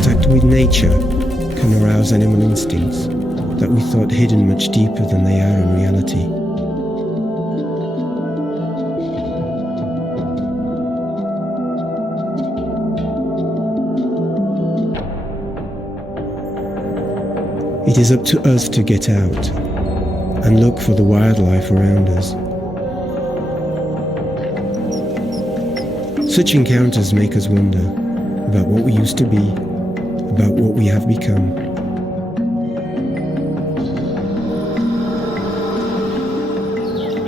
contact with nature can arouse animal instincts that we thought hidden much deeper than they are in reality. It is up to us to get out and look for the wildlife around us. Such encounters make us wonder about what we used to be, about what we have become.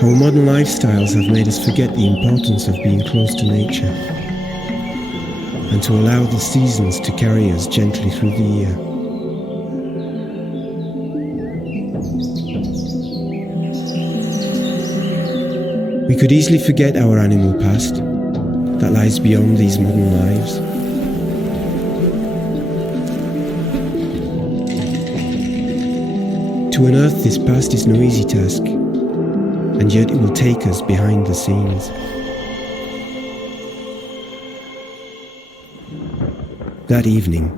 Our modern lifestyles have made us forget the importance of being close to nature and to allow the seasons to carry us gently through the year. We could easily forget our animal past that lies beyond these modern lives. To unearth this past is no easy task, and yet it will take us behind the scenes. That evening,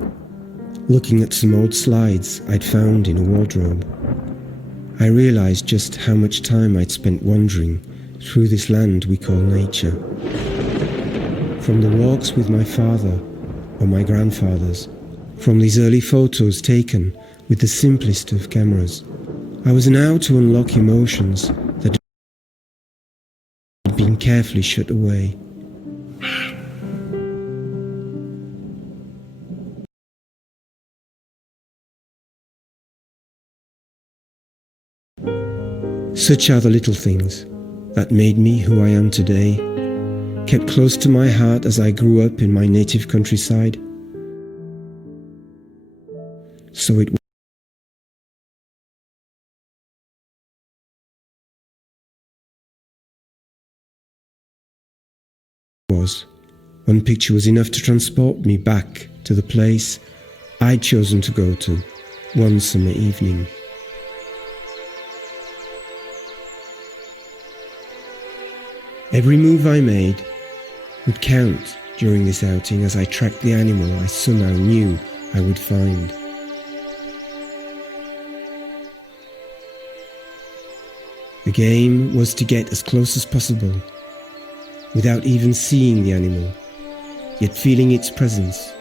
looking at some old slides I'd found in a wardrobe, I realised just how much time I'd spent wandering through this land we call nature. From the walks with my father or my grandfathers, from these early photos taken with the simplest of cameras, I was now to unlock emotions that had been carefully shut away. Such are the little things that made me who I am today, kept close to my heart as I grew up in my native countryside. So it was. One picture was enough to transport me back to the place I'd chosen to go to one summer evening. Every move I made would count during this outing as I tracked the animal I somehow knew I would find. The game was to get as close as possible without even seeing the animal, yet feeling its presence.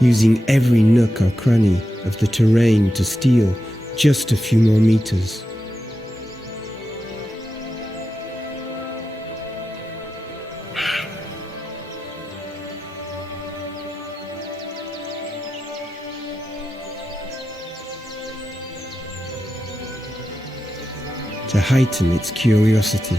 Using every nook or cranny of the terrain to steal just a few more meters. To heighten its curiosity.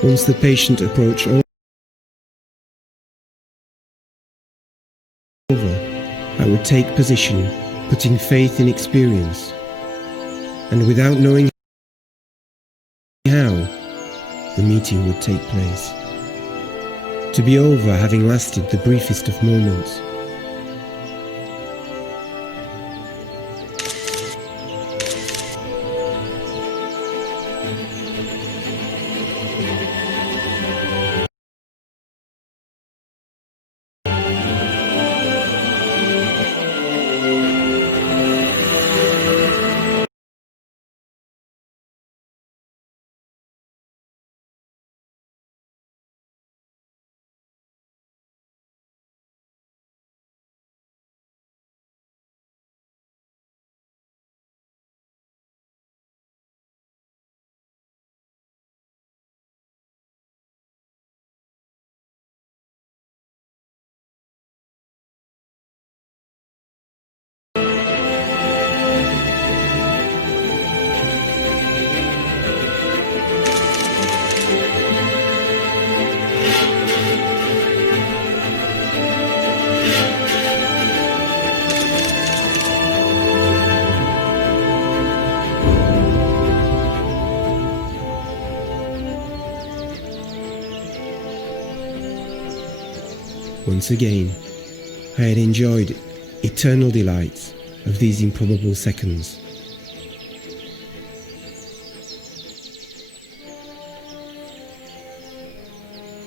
Once the patient approached over, I would take position, putting faith in experience, and without knowing how, the meeting would take place. To be over having lasted the briefest of moments. once again, I had enjoyed eternal delights of these improbable seconds.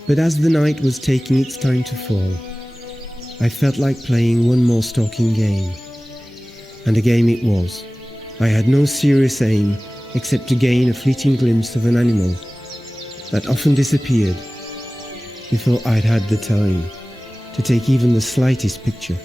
But as the night was taking its time to fall, I felt like playing one more stalking game. And a game it was. I had no serious aim except to gain a fleeting glimpse of an animal that often disappeared before I'd had the time to take even the slightest picture.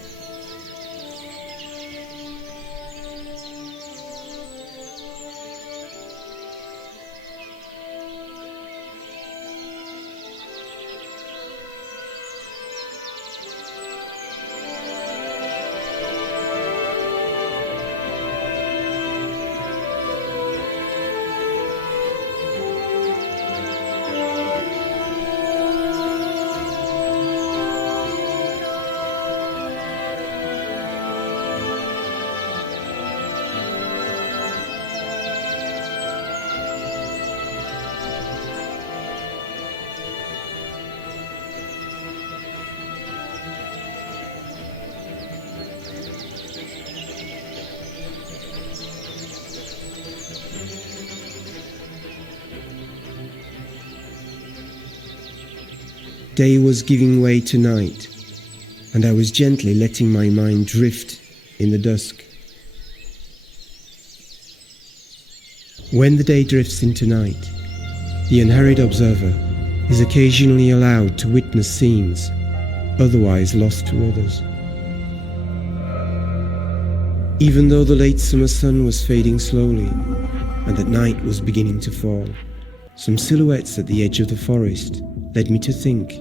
Day was giving way to night, and I was gently letting my mind drift in the dusk. When the day drifts into night, the unhurried observer is occasionally allowed to witness scenes otherwise lost to others. Even though the late summer sun was fading slowly and that night was beginning to fall, some silhouettes at the edge of the forest led me to think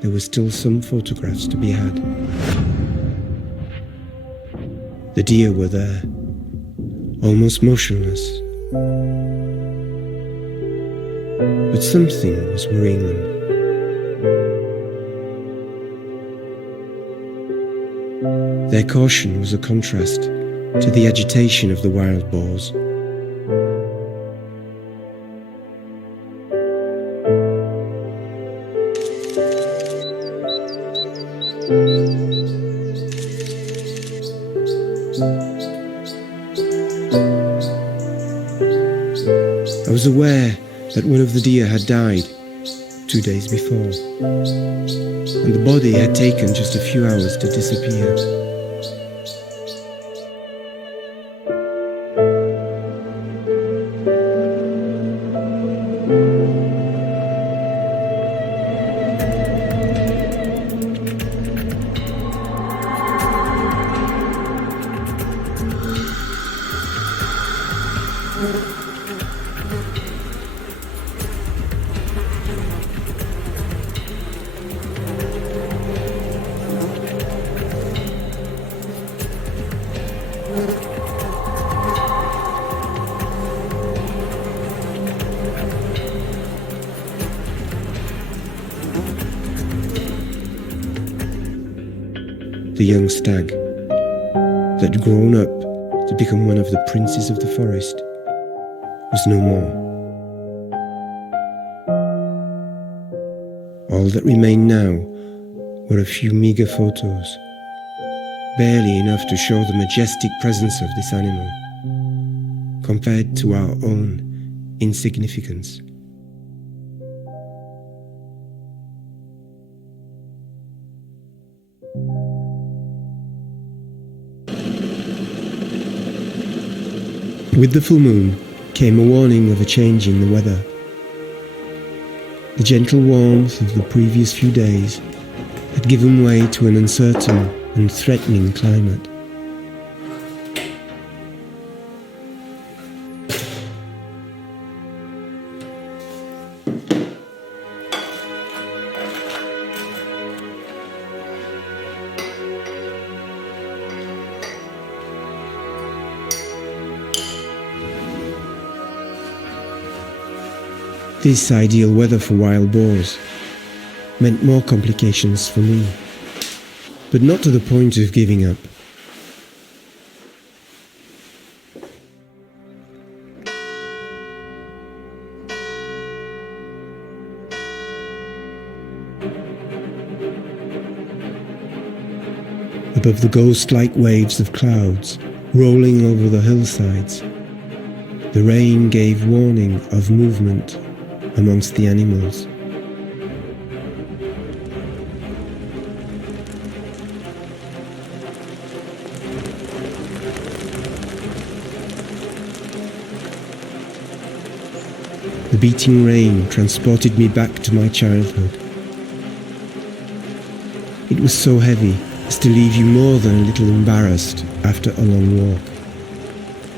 there were still some photographs to be had. The deer were there, almost motionless, but something was worrying them. Their caution was a contrast to the agitation of the wild boars. I was aware that one of the deer had died 2 days before, and the body had taken just a few hours to disappear. The young stag that had grown up to become one of the princes of the forest was no more. All that remained now were a few meagre photos, barely enough to show the majestic presence of this animal, compared to our own insignificance. With the full moon came a warning of a change in the weather. The gentle warmth of the previous few days had given way to an uncertain and threatening climate. This ideal weather for wild boars meant more complications for me, but not to the point of giving up. above the ghost-like waves of clouds rolling over the hillsides. The rain gave warning of movement amongst the animals. The beating rain transported me back to my childhood. It was so heavy as to leave you more than a little embarrassed after a long walk.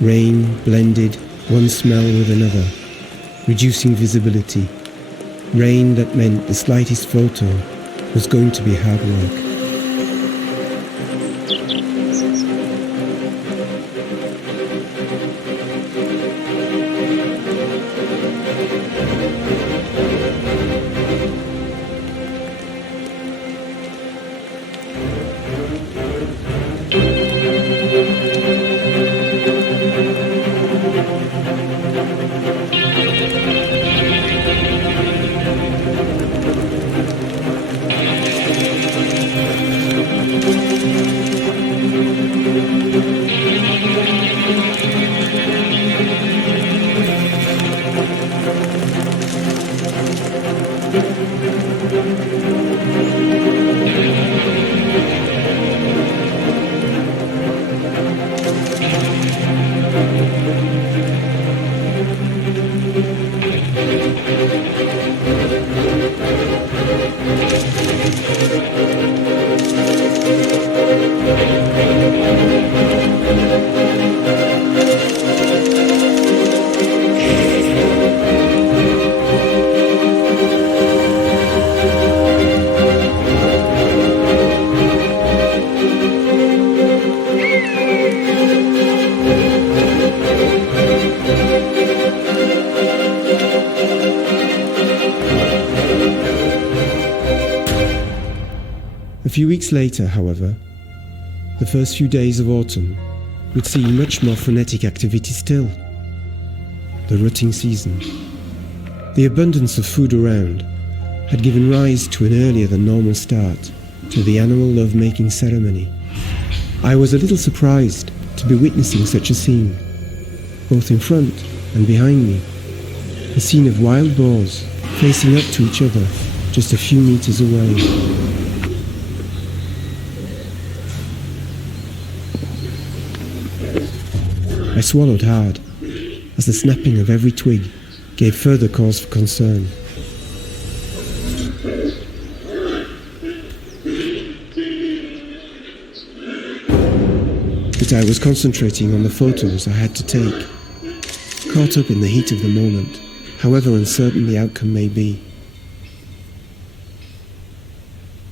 Rain blended one smell with another, reducing visibility. Rain that meant the slightest photo was going to be hard work. A few weeks later, however, the first few days of autumn would see much more frenetic activity still. The rutting season. The abundance of food around had given rise to an earlier than normal start to the animal love-making ceremony. I was a little surprised to be witnessing such a scene, both in front and behind me. A scene of wild boars facing up to each other just a few meters away. I swallowed hard, as the snapping of every twig gave further cause for concern. But I was concentrating on the photos I had to take, caught up in the heat of the moment, however uncertain the outcome may be.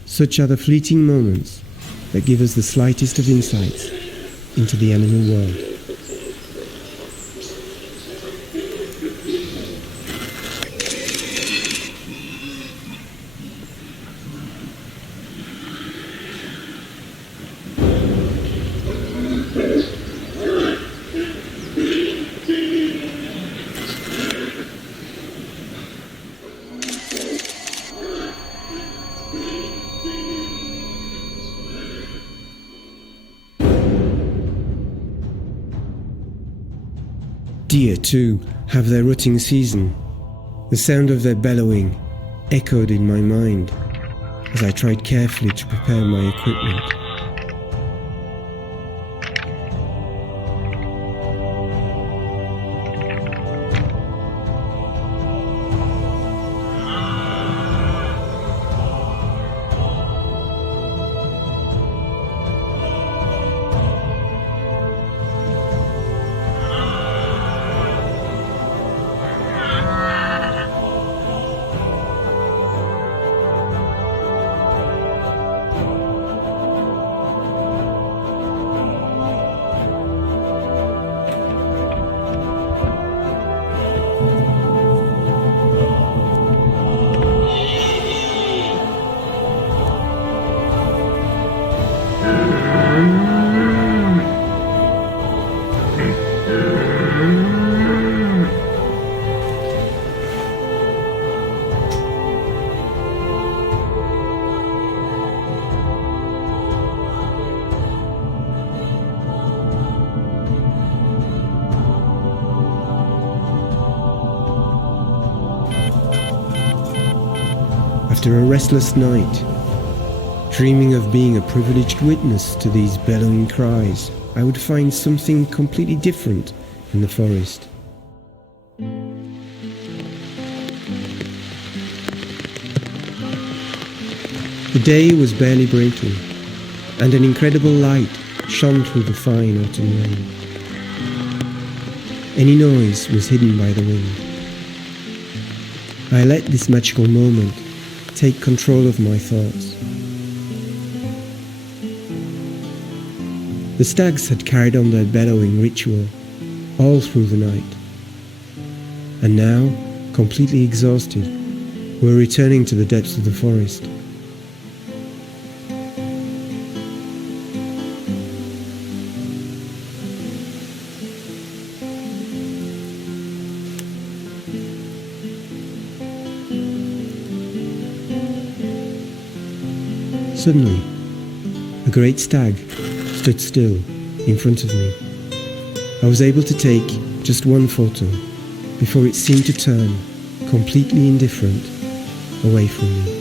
Such are the fleeting moments that give us the slightest of insights into the animal world. Deer, too, have their rutting season. The sound of their bellowing echoed in my mind as I tried carefully to prepare my equipment. after a restless night, dreaming of being a privileged witness to these bellowing cries, I would find something completely different in the forest. The day was barely breaking, and an incredible light shone through the fine autumn rain. Any noise was hidden by the wind. I let this magical moment take control of my thoughts. The stags had carried on their bellowing ritual all through the night, and now, completely exhausted, were returning to the depths of the forest. Suddenly, a great stag stood still in front of me. I was able to take just one photo before it seemed to turn completely indifferent away from me.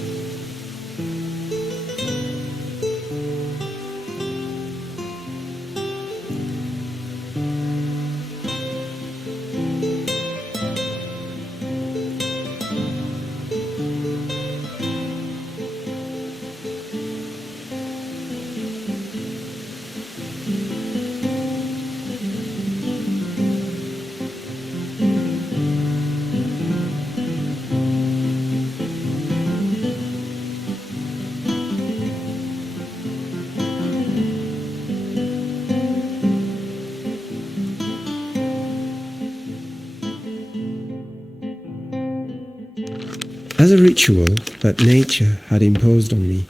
As a ritual that nature had imposed on me,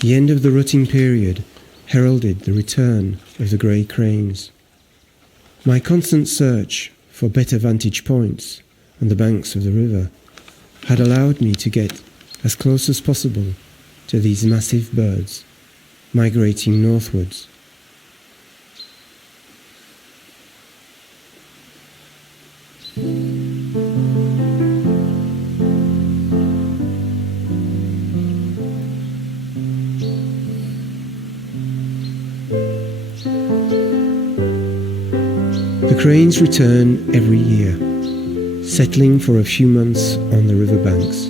the end of the rutting period heralded the return of the grey cranes. My constant search for better vantage points on the banks of the river had allowed me to get as close as possible to these massive birds migrating northwards. The cranes return every year, settling for a few months on the riverbanks.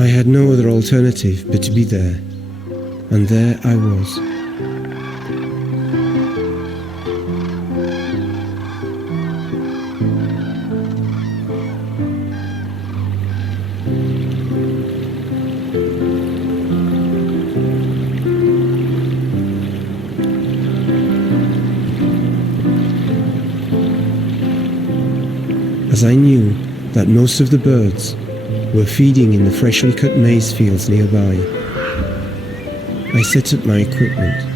I had no other alternative but to be there, and there I was. As I knew that most of the birds were feeding in the freshly cut maize fields nearby, I set up my equipment.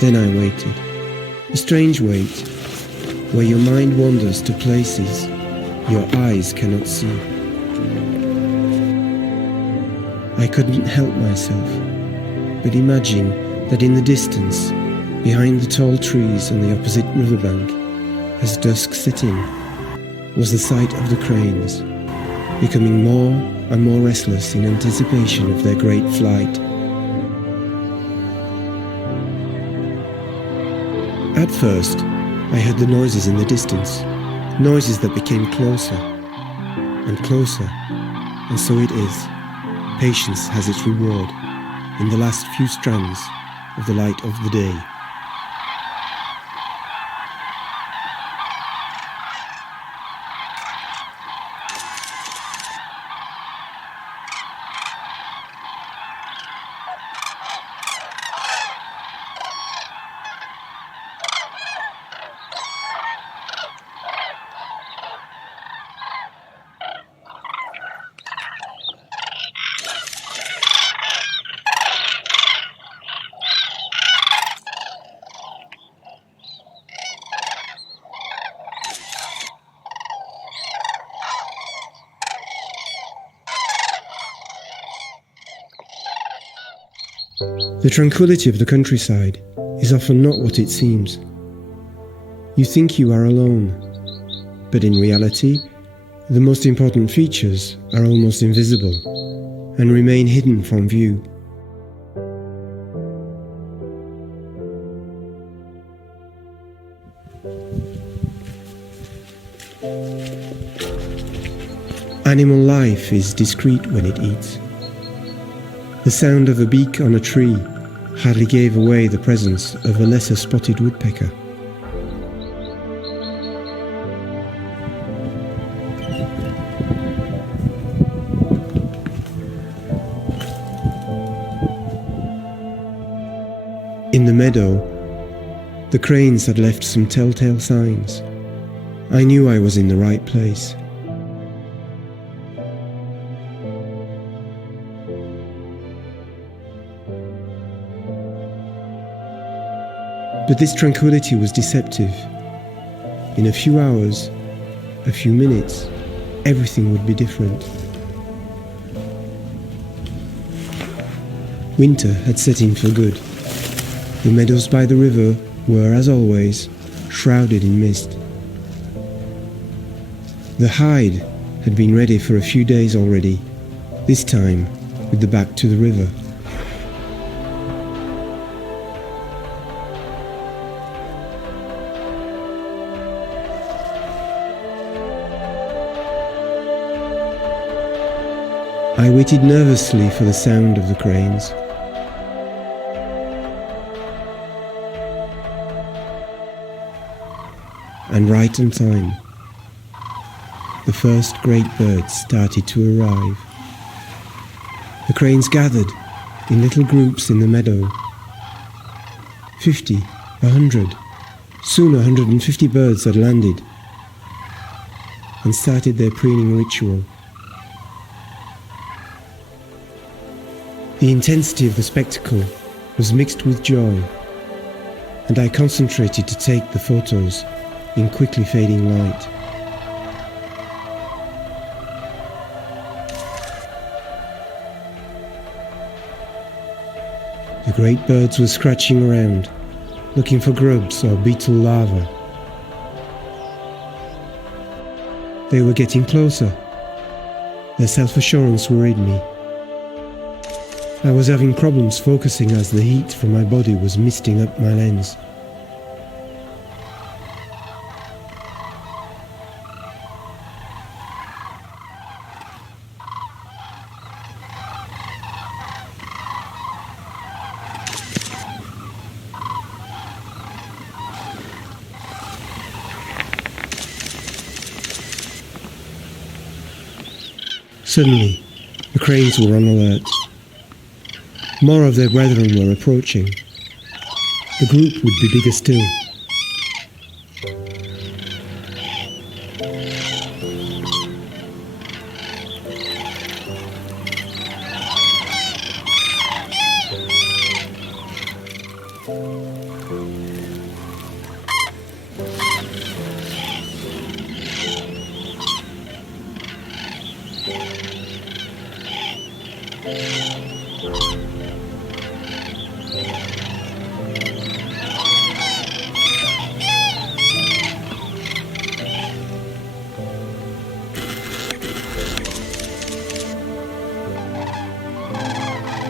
Then I waited, a strange wait, where your mind wanders to places your eyes cannot see. I couldn't help myself but imagine that in the distance, behind the tall trees on the opposite riverbank, as dusk set in, was the sight of the cranes, becoming more and more restless in anticipation of their great flight. At first, I heard the noises in the distance, noises that became closer, and closer, and so it is. Patience has its reward in the last few strands of the light of the day. The tranquility of the countryside is often not what it seems. You think you are alone, but in reality, the most important features are almost invisible and remain hidden from view. Animal life is discreet when it eats. The sound of a beak on a tree hardly gave away the presence of a lesser spotted woodpecker. In the meadow, the cranes had left some telltale signs. I knew I was in the right place. But this tranquility was deceptive. In a few hours, a few minutes, everything would be different. Winter had set in for good. The meadows by the river were, as always, shrouded in mist. The hide had been ready for a few days already, this time with the back to the river. I waited nervously for the sound of the cranes. And right on time, the first great birds started to arrive. The cranes gathered in little groups in the meadow. 50, 100, soon 150 birds had landed and started their preening ritual. The intensity of the spectacle was mixed with joy, and I concentrated to take the photos in quickly fading light. The great birds were scratching around, looking for grubs or beetle larvae. They were getting closer. Their self-assurance worried me. I was having problems focusing as the heat from my body was misting up my lens. Suddenly, the cranes were on alert. More of their brethren were approaching. The group would be bigger still.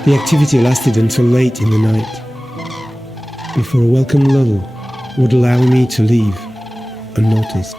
The activity lasted until late in the night, before a welcome lull would allow me to leave unnoticed.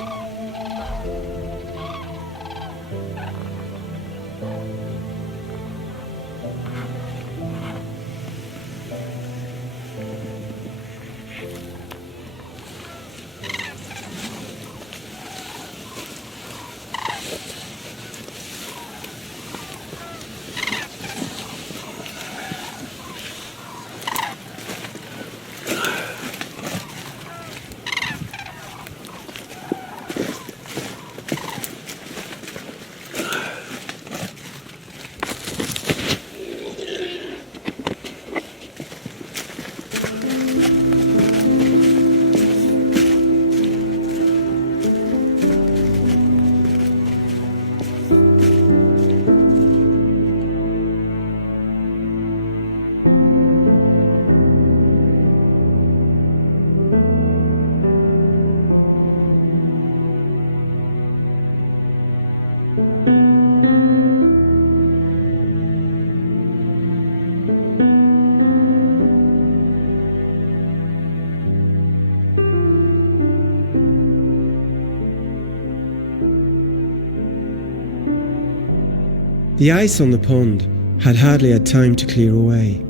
The ice on the pond had hardly had time to clear away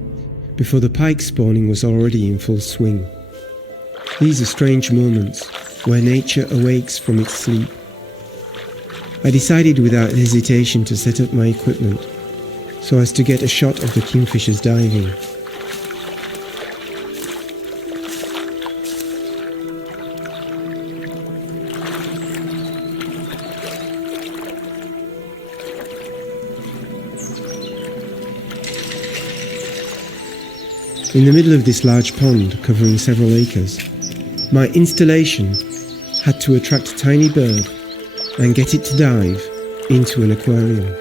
before the pike spawning was already in full swing. These are strange moments where nature awakes from its sleep. I decided without hesitation to set up my equipment so as to get a shot of the kingfishers diving. In the middle of this large pond covering several acres, my installation had to attract a tiny bird and get it to dive into an aquarium.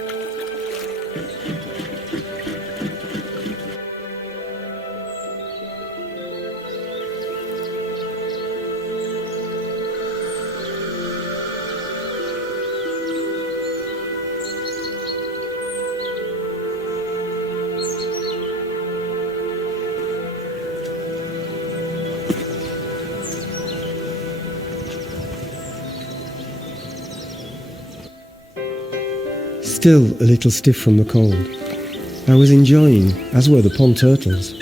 Still a little stiff from the cold, I was enjoying, as were the pond turtles,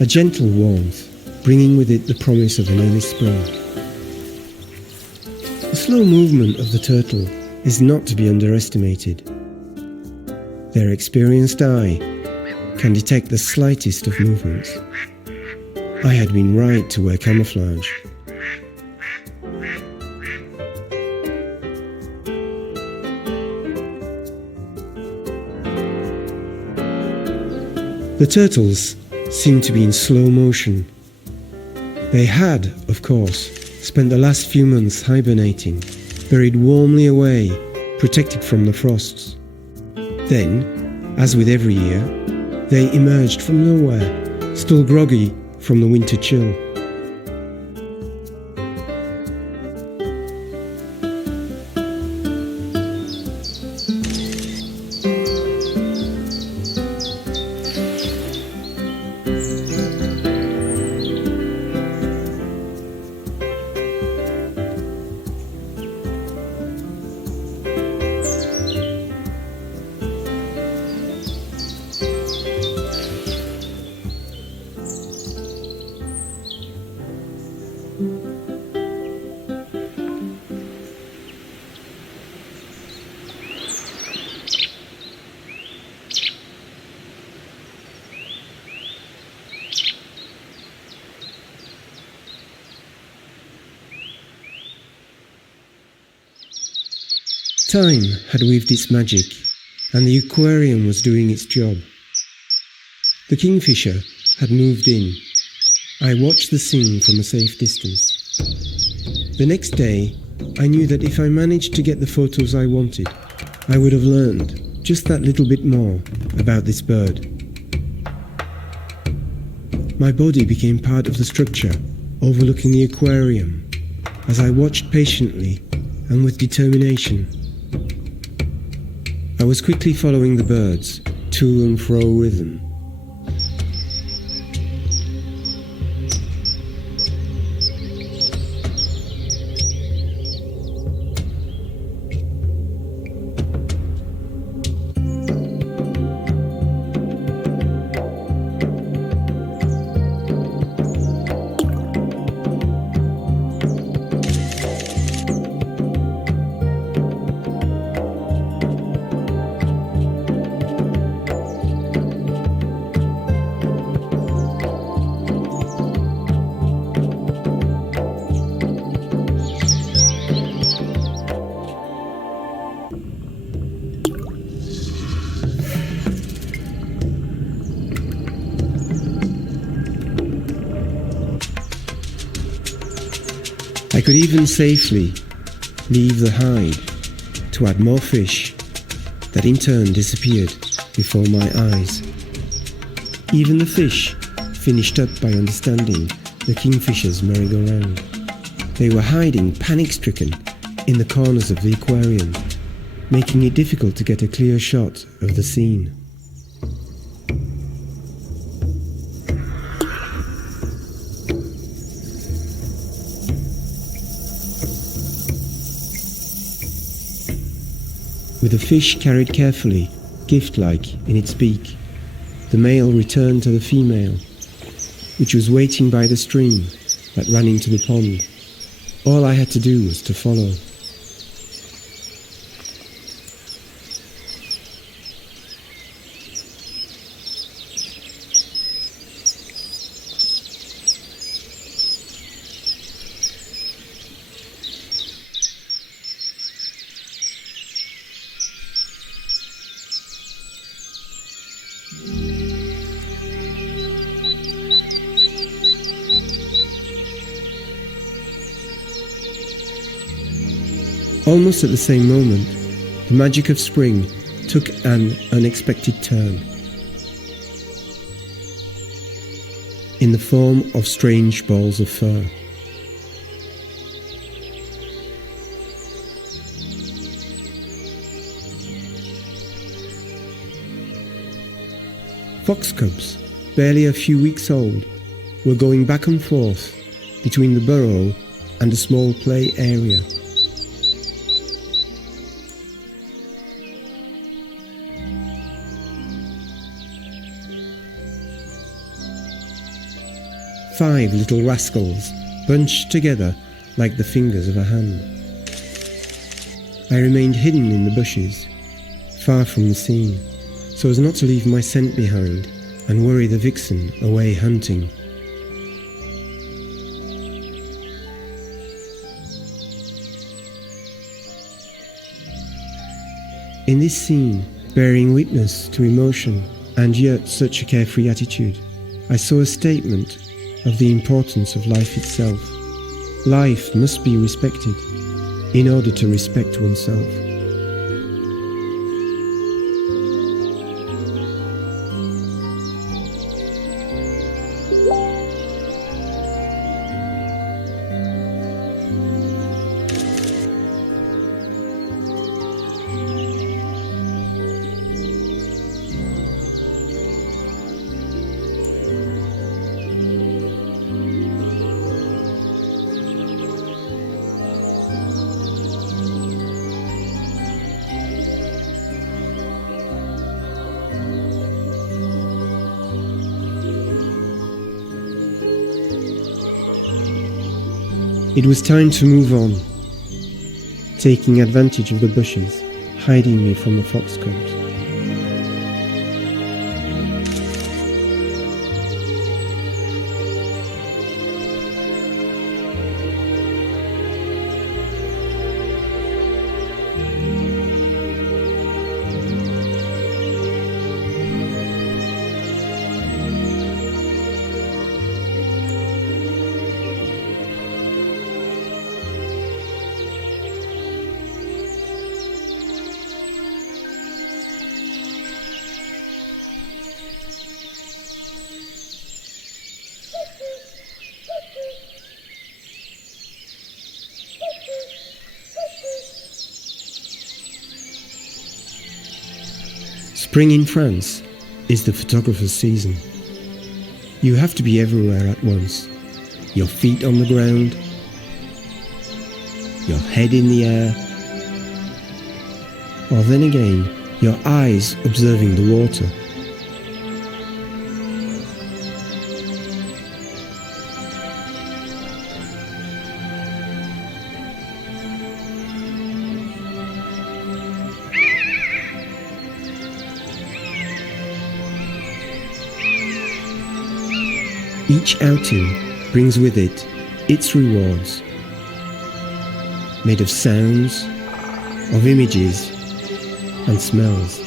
a gentle warmth, bringing with it the promise of an early spring. The slow movement of the turtle is not to be underestimated. Their experienced eye can detect the slightest of movements. I had been right to wear camouflage. The turtles seemed to be in slow motion. They had, of course, spent the last few months hibernating, buried warmly away, protected from the frosts. Then, as with every year, they emerged from nowhere, still groggy from the winter chill. Time had weaved its magic, and the aquarium was doing its job. The kingfisher had moved in. I watched the scene from a safe distance. The next day, I knew that if I managed to get the photos I wanted, I would have learned just that little bit more about this bird. My body became part of the structure overlooking the aquarium as I watched patiently and with determination. I was quickly following the birds to and fro with them. I could even safely leave the hide to add more fish that in turn disappeared before my eyes. Even the fish finished up by understanding the kingfisher's merry-go-round. They were hiding panic-stricken in the corners of the aquarium, making it difficult to get a clear shot of the scene. With the fish carried carefully, gift-like in its beak, the male returned to the female, which was waiting by the stream that ran into the pond. All I had to do was to follow. Almost at the same moment, the magic of spring took an unexpected turn. In the form of strange balls of fur. Fox cubs, barely a few weeks old, were going back and forth between the burrow and a small play area. Five little rascals, bunched together like the fingers of a hand. I remained hidden in the bushes, far from the scene, so as not to leave my scent behind and worry the vixen away hunting. In this scene, bearing witness to emotion and yet such a carefree attitude, I saw a statement of the importance of life itself. Life must be respected in order to respect oneself. It was time to move on, taking advantage of the bushes, hiding me from the fox cubs. Spring in France is the photographer's season. You have to be everywhere at once. Your feet on the ground, your head in the air, or then again, your eyes observing the water. Each outing brings with it its rewards, made of sounds, of images and smells.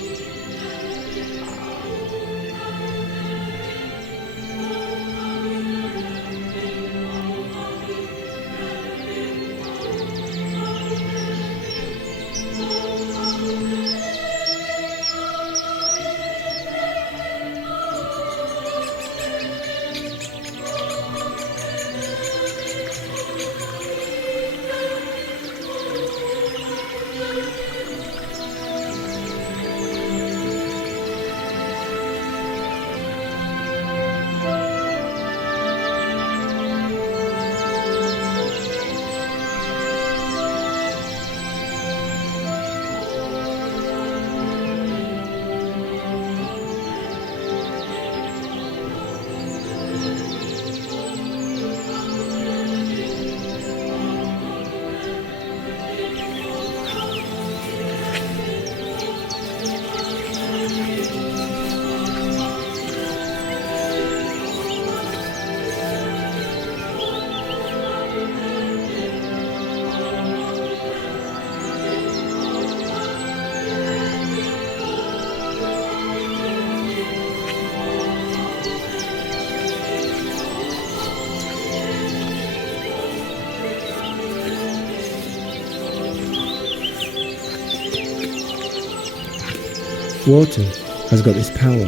Water has got this power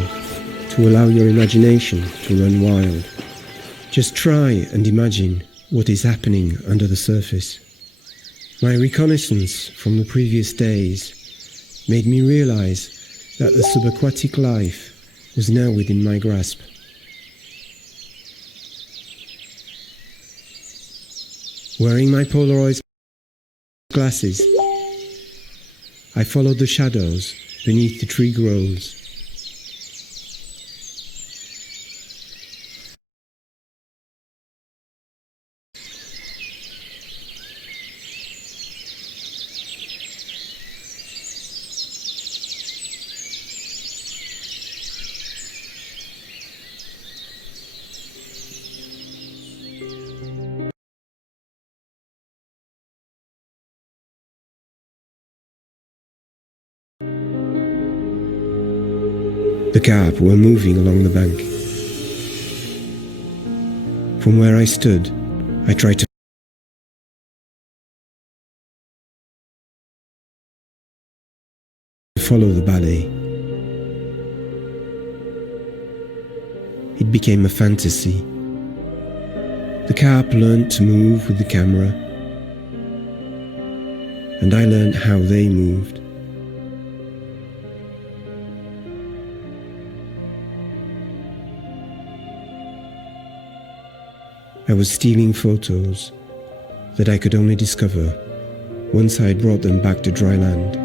to allow your imagination to run wild. Just try and imagine what is happening under the surface. My reconnaissance from the previous days made me realize that the subaquatic life was now within my grasp. Wearing my Polaroid glasses, I followed the shadows beneath the tree groves. The carp were moving along the bank. From where I stood, I tried to follow the ballet. It became a fantasy. The carp learned to move with the camera, and I learned how they moved. I was stealing photos that I could only discover once I had brought them back to dry land.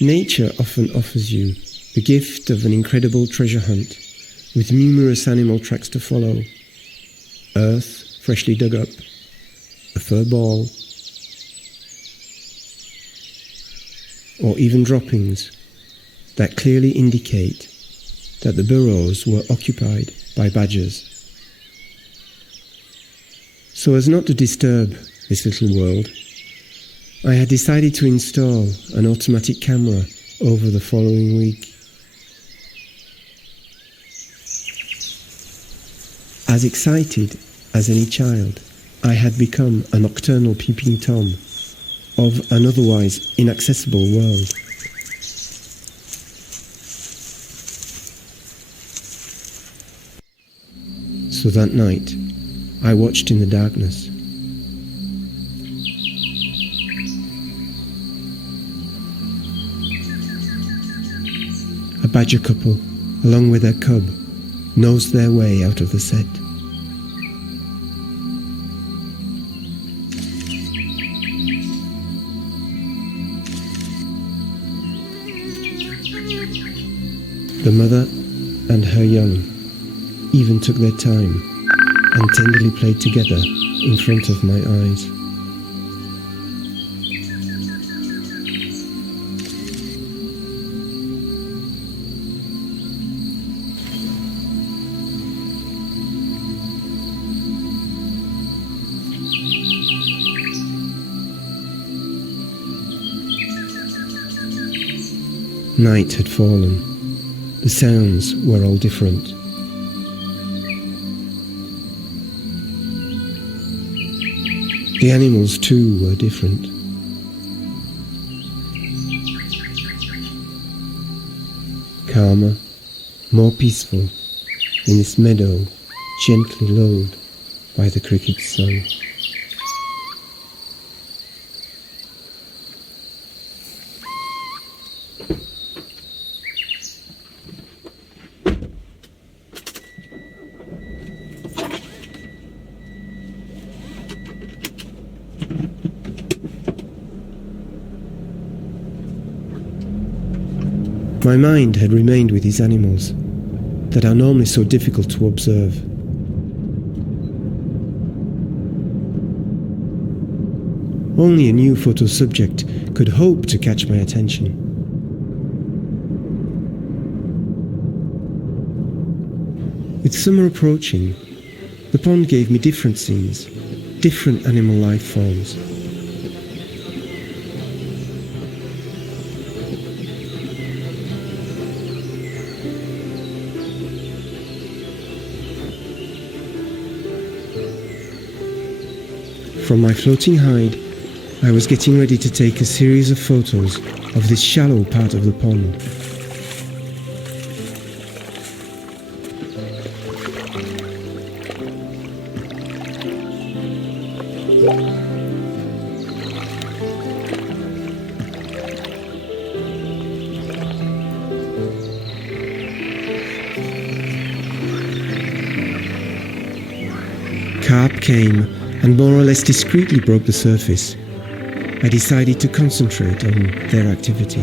Nature often offers you the gift of an incredible treasure hunt with numerous animal tracks to follow. Earth freshly dug up, a fur ball, or even droppings that clearly indicate that the burrows were occupied by badgers. So as not to disturb this little world, I had decided to install an automatic camera over the following week. As excited as any child, I had become a nocturnal peeping Tom of an otherwise inaccessible world. So that night, I watched in the darkness. A badger couple, along with their cub, nosed their way out of the set. The mother and her young even took their time and tenderly played together in front of my eyes. Night had fallen. The sounds were all different. The animals too were different. Calmer, more peaceful, in this meadow gently lulled by the cricket's song. My mind had remained with these animals that are normally so difficult to observe. Only a new photo subject could hope to catch my attention. With summer approaching, the pond gave me different scenes, different animal life forms. From my floating hide, I was getting ready to take a series of photos of this shallow part of the pond. Carp came and more or less discreetly broke the surface. I decided to concentrate on their activity.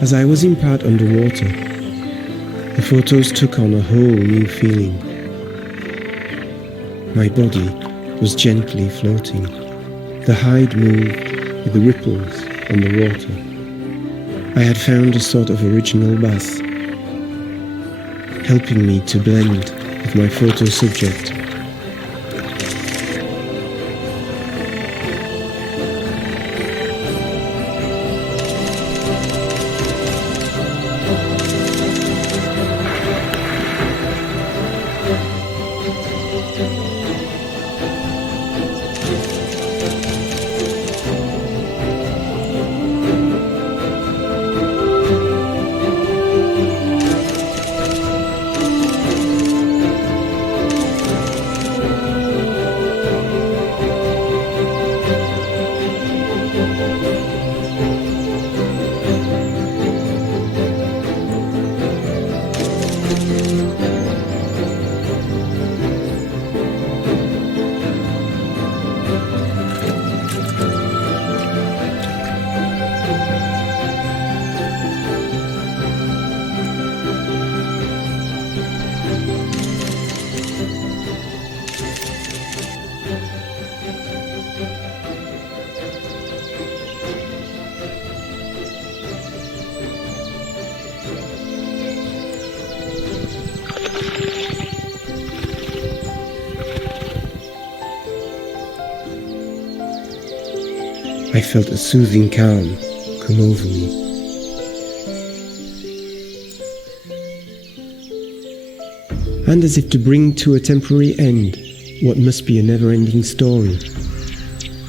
As I was in part underwater, the photos took on a whole new feeling. My body was gently floating. The hide moved with the ripples on the water. I had found a sort of original bass, helping me to blend with my photo subject. I felt a soothing calm come over me. And as if to bring to a temporary end what must be a never-ending story,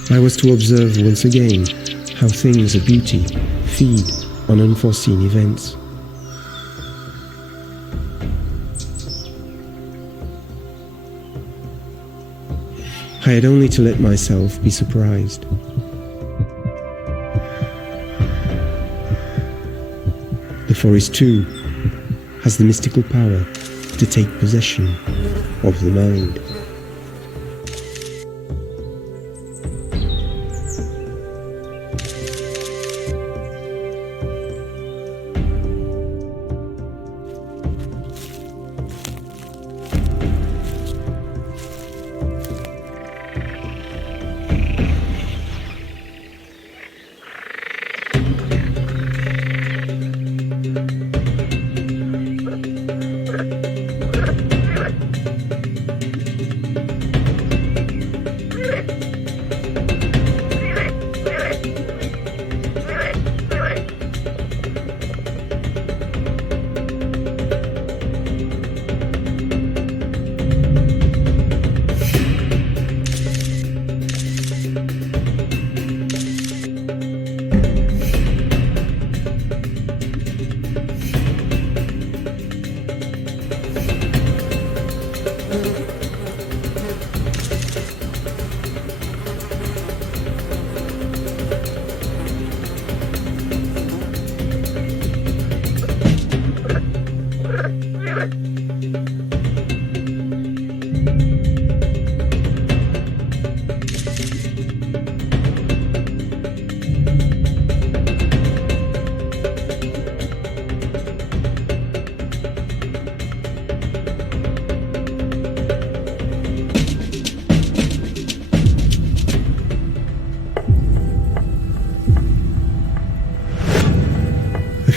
I was to observe once again how things of beauty feed on unforeseen events. I had only to let myself be surprised. The forest too has the mystical power to take possession of the mind.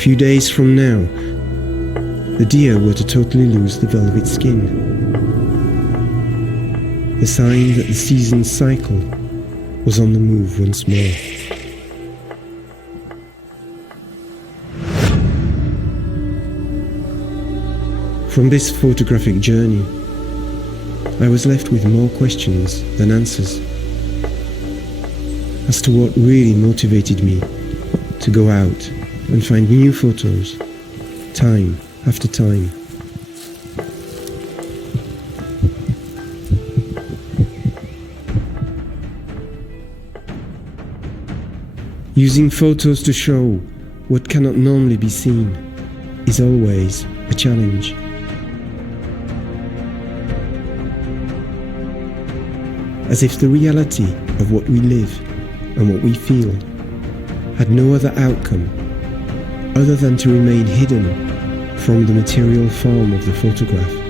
few days from now, the deer were to totally lose the velvet skin. A sign that the season's cycle was on the move once more. From this photographic journey, I was left with more questions than answers as to what really motivated me to go out and find new photos, time after time. Using photos to show what cannot normally be seen is always a challenge. As if the reality of what we live and what we feel had no other outcome other than to remain hidden from the material form of the photograph.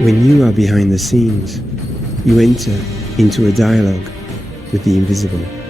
When you are behind the scenes, you enter into a dialogue with the invisible.